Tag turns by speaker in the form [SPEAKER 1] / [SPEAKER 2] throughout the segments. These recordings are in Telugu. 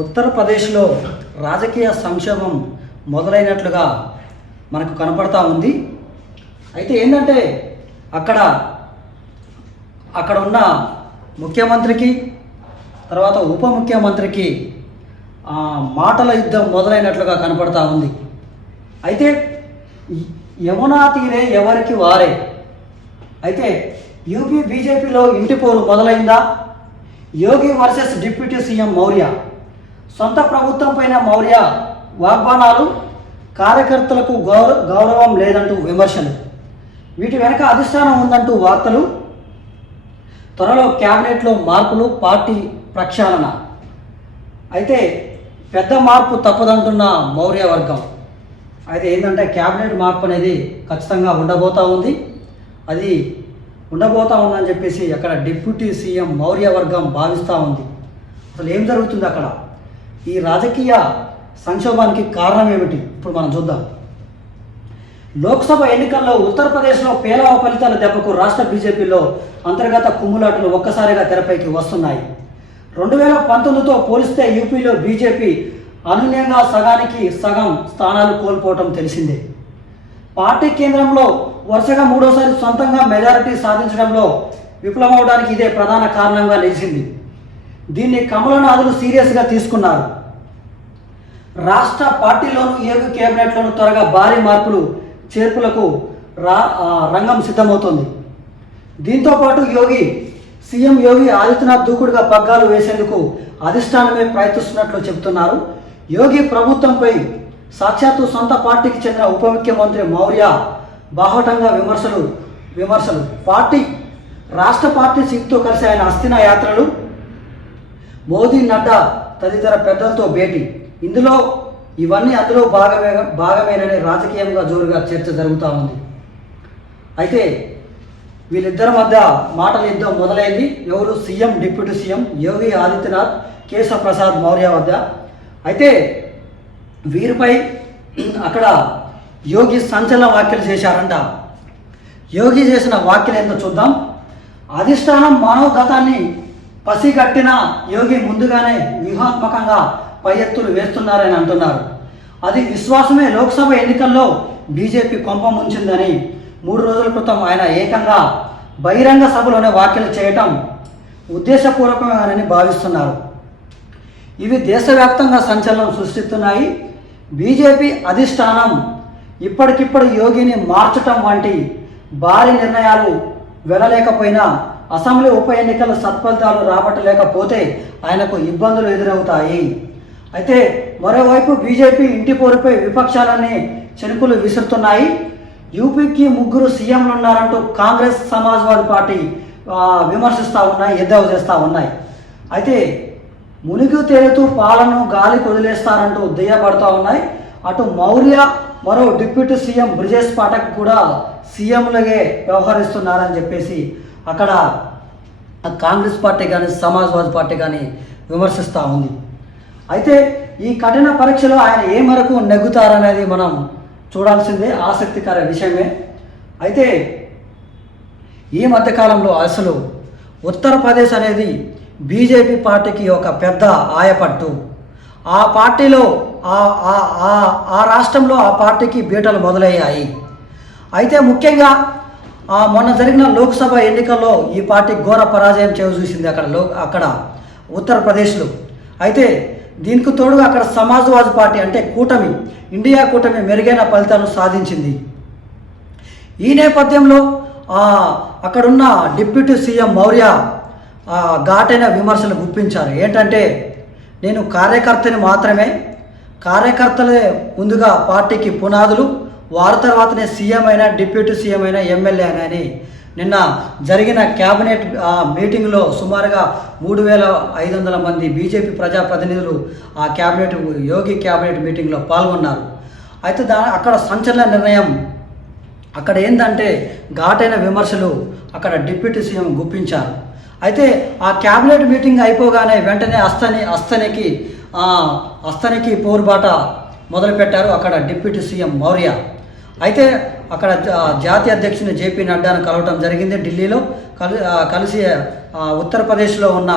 [SPEAKER 1] ఉత్తరప్రదేశ్లో రాజకీయ సంక్షోభం మొదలైనట్లుగా మనకు కనపడతా ఉంది. అయితే ఏంటంటే అక్కడ అక్కడ ఉన్న ముఖ్యమంత్రికి తర్వాత ఉప ముఖ్యమంత్రికి మాటల యుద్ధం మొదలైనట్లుగా కనపడతా ఉంది. అయితే యమునా తీరే ఎవరికి వారే? అయితే యూపీ బీజేపీలో ఇంటి పోరు మొదలైందా? Yogi versus deputy CM Maurya సొంత ప్రభుత్వం పైన మౌర్య వాగ్వానాలు కార్యకర్తలకు గౌరవ గౌరవం లేదంటూ విమర్శలు. వీటి వెనక అధిష్టానం ఉందంటూ వార్తలు. త్వరలో క్యాబినెట్లో మార్పులు పార్టీ ప్రక్షాళన. అయితే పెద్ద మార్పు తప్పదంటున్న మౌర్య వర్గం. అయితే ఏంటంటే క్యాబినెట్ మార్పు అనేది ఖచ్చితంగా ఉండబోతూ ఉంది. అది ఉండబోతూ ఉందని చెప్పేసి అక్కడ డిప్యూటీ సీఎం మౌర్య వర్గం భావిస్తూ ఉంది. అసలు ఏం జరుగుతుంది అక్కడ? ఈ రాజకీయ సంక్షోభానికి కారణం ఏమిటి? ఇప్పుడు మనం చూద్దాం. లోక్సభ ఎన్నికల్లో ఉత్తరప్రదేశ్లో పేలవ ఫలితాల దెబ్బకు రాష్ట్ర బీజేపీలో అంతర్గత కుమ్ములాటలు ఒక్కసారిగా తెరపైకి వస్తున్నాయి. రెండు వేల పంతొమ్మిదితో పోలిస్తే యూపీలో బీజేపీ అనూన్యంగా సగానికి సగం స్థానాలు కోల్పోవటం తెలిసిందే. పార్టీ కేంద్రంలో వరుసగా మూడోసారి సొంతంగా మెజారిటీ సాధించడంలో విఫలమవడానికి ఇదే ప్రధాన కారణంగా నిలిచింది. దీన్ని కమలనాథులు సీరియస్గా తీసుకున్నారు. రాష్ట్ర పార్టీలోను ఏగు కేబినెట్లోను త్వరగా భారీ మార్పులు చేర్పులకు రా రంగం సిద్ధమవుతోంది. దీంతో పాటు యోగి సీఎం యోగి ఆదిత్యనాథ్ దూకుడుగా పగ్గాలు వేసేందుకు అధిష్టానమే ప్రయత్నిస్తున్నట్లు చెబుతున్నారు. యోగి ప్రభుత్వంపై సాక్షాత్తు సొంత పార్టీకి చెందిన ఉప ముఖ్యమంత్రి మౌర్య బాహటంగా విమర్శలు విమర్శలు. పార్టీ రాష్ట్ర పార్టీ సీట్తో కలిసి ఆయన అస్థిన యాత్రలు మోదీ నడ్డా తదితర పెద్దలతో భేటీ. ఇందులో ఇవన్నీ అందులో భాగమే భాగమేనని రాజకీయంగా జోరుగా చర్చ జరుగుతూ ఉంది. అయితే వీళ్ళిద్దరి మధ్య మాటల యుద్ధం మొదలైంది. ఎవరు CM deputy CM Yogi Adityanath Keshav Prasad Maurya వద్ద అయితే వీరిపై అక్కడ యోగి సంచలన వ్యాఖ్యలు చేశారంట. యోగి చేసిన వ్యాఖ్యలు ఏంటో చూద్దాం. అధిష్టానం మానవ గతాన్ని పసిగట్టిన యోగి ముందుగానే వ్యూహాత్మకంగా పై ఎత్తులు వేస్తున్నారని అంటున్నారు. అది విశ్వాసమే లోక్సభ ఎన్నికల్లో బీజేపీ కొంప ముంచిందని మూడు రోజుల క్రితం ఆయన ఏకంగా బహిరంగ సభలోనే వ్యాఖ్యలు చేయటం ఉద్దేశపూర్వకమేనని భావిస్తున్నారు. ఇవి దేశవ్యాప్తంగా సంచలనం సృష్టిస్తున్నాయి. బీజేపీ అధిష్టానం ఇప్పటికిప్పుడు యోగిని మార్చటం వంటి భారీ నిర్ణయాలు వెళ్ళలేకపోయినా అసెంబ్లీ ఉప ఎన్నికల సత్ఫలితాలు రాబట్టలేకపోతే ఆయనకు ఇబ్బందులు ఎదురవుతాయి. అయితే మరోవైపు బీజేపీ ఇంటి పోరుపై విపక్షాలన్నీ చెనుకులు విసురుతున్నాయి. యూపీకి ముగ్గురు సీఎంలు ఉన్నారంటూ కాంగ్రెస్ సమాజ్వాదీ పార్టీ విమర్శిస్తూ ఉన్నాయి ఎద్దేవా చేస్తూ ఉన్నాయి. అయితే మునిగి తేలుతూ పాలను గాలి వదిలేస్తారంటూ దెయ్యపడుతూ ఉన్నాయి. అటు మౌర్య మరో డిప్యూటీ సీఎం బ్రిజేష్ పాఠక్ కూడా సీఎంలగే వ్యవహరిస్తున్నారని చెప్పేసి అక్కడ కాంగ్రెస్ పార్టీ కానీ సమాజ్వాదీ పార్టీ కానీ విమర్శిస్తూ ఉంది. అయితే ఈ కఠిన పరీక్షలో ఆయన ఏ మేరకు నెగ్గుతారనేది మనం చూడాల్సిందే ఆసక్తికర విషయమే. అయితే ఈ మధ్యకాలంలో అసలు ఉత్తరప్రదేశ్ అనేది బీజేపీ పార్టీకి ఒక పెద్ద ఆయపట్టు. ఆ పార్టీలో ఆ ఆ- రాష్ట్రంలో ఆ పార్టీకి బీటలు మొదలయ్యాయి. అయితే ముఖ్యంగా మొన్న జరిగిన లోక్సభ ఎన్నికల్లో ఈ పార్టీ ఘోర పరాజయం చూసింది అక్కడ లో అక్కడ ఉత్తరప్రదేశ్లో. అయితే దీనికి తోడుగా అక్కడ సమాజ్వాదీ పార్టీ అంటే కూటమి ఇండియా కూటమి మెరుగైన ఫలితాలను సాధించింది. ఈ నేపథ్యంలో అక్కడున్న డిప్యూటీ సీఎం మౌర్య ఘాటైన విమర్శలు గుప్పించారు. ఏంటంటే నేను కార్యకర్తని మాత్రమే కార్యకర్తలే ముందుగా పార్టీకి పునాదులు వారి తర్వాతనే సీఎం అయినా డిప్యూటీ సీఎం అయినా ఎమ్మెల్యే అయినా అని నిన్న జరిగిన క్యాబినెట్ మీటింగ్లో సుమారుగా మూడు వేల ఐదు వందల మంది బీజేపీ ప్రజాప్రతినిధులు ఆ క్యాబినెట్ యోగి క్యాబినెట్ మీటింగ్లో పాల్గొన్నారు. అయితే దా అక్కడ సంచలన నిర్ణయం అక్కడ ఏంటంటే ఘాటైన విమర్శలు అక్కడ డిప్యూటీ సీఎం గుప్పించారు. అయితే ఆ క్యాబినెట్ మీటింగ్ అయిపోగానే వెంటనే అస్తని అస్తనికి అస్తనికి పోరుబాట మొదలుపెట్టారు అక్కడ డిప్యూటీ సీఎం మౌర్య. అయితే అక్కడ జాతీయ అధ్యక్షుని జేపీ నడ్డాను కలవటం జరిగింది ఢిల్లీలో. కలి కలిసి ఉత్తరప్రదేశ్లో ఉన్న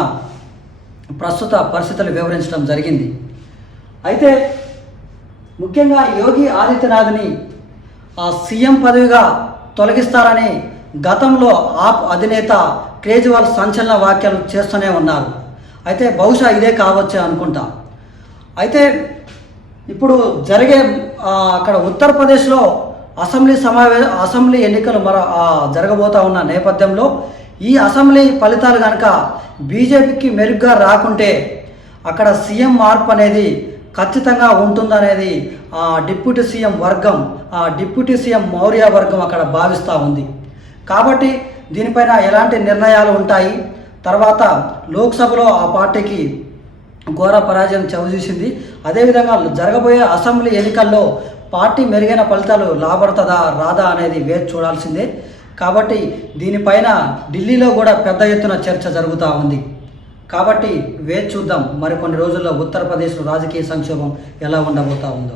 [SPEAKER 1] ప్రస్తుత పరిస్థితులు వివరించడం జరిగింది. అయితే ముఖ్యంగా యోగి ఆదిత్యనాథ్ని సీఎం పదవిగా తొలగిస్తారని గతంలో ఆప్ అధినేత కేజ్రీవాల్ సంచలన వ్యాఖ్యలు చేస్తూనే ఉన్నారు. అయితే బహుశా ఇదే కావచ్చు అనుకుంటా. అయితే ఇప్పుడు జరిగే అక్కడ ఉత్తరప్రదేశ్లో అసెంబ్లీ సమావే అసెంబ్లీ ఎన్నికలు మర జరగబోతా ఉన్న నేపథ్యంలో ఈ అసెంబ్లీ ఫలితాలు కనుక బీజేపీకి మెరుగ్గా రాకుంటే అక్కడ సీఎం మార్పు అనేది ఖచ్చితంగా ఉంటుందనేది ఆ డిప్యూటీ సీఎం వర్గం ఆ డిప్యూటీ సీఎం మౌర్య వర్గం అక్కడ భావిస్తూ ఉంది. కాబట్టి దీనిపైన ఎలాంటి నిర్ణయాలు ఉంటాయి? తర్వాత లోక్సభలో ఆ పార్టీకి ఘోర పరాజయం చవిచూసింది. అదేవిధంగా జరగబోయే అసెంబ్లీ ఎన్నికల్లో పార్టీ మెరుగైన ఫలితాలు లాభపడుతుందా రాదా అనేది వేచి చూడాల్సిందే. కాబట్టి దీనిపైన ఢిల్లీలో కూడా పెద్ద ఎత్తున చర్చ జరుగుతూ ఉంది. కాబట్టి వేచి చూద్దాం. మరికొన్ని రోజుల్లో ఉత్తరప్రదేశ్ రాజకీయ సంక్షోభం ఎలా ఉండబోతా ఉందో.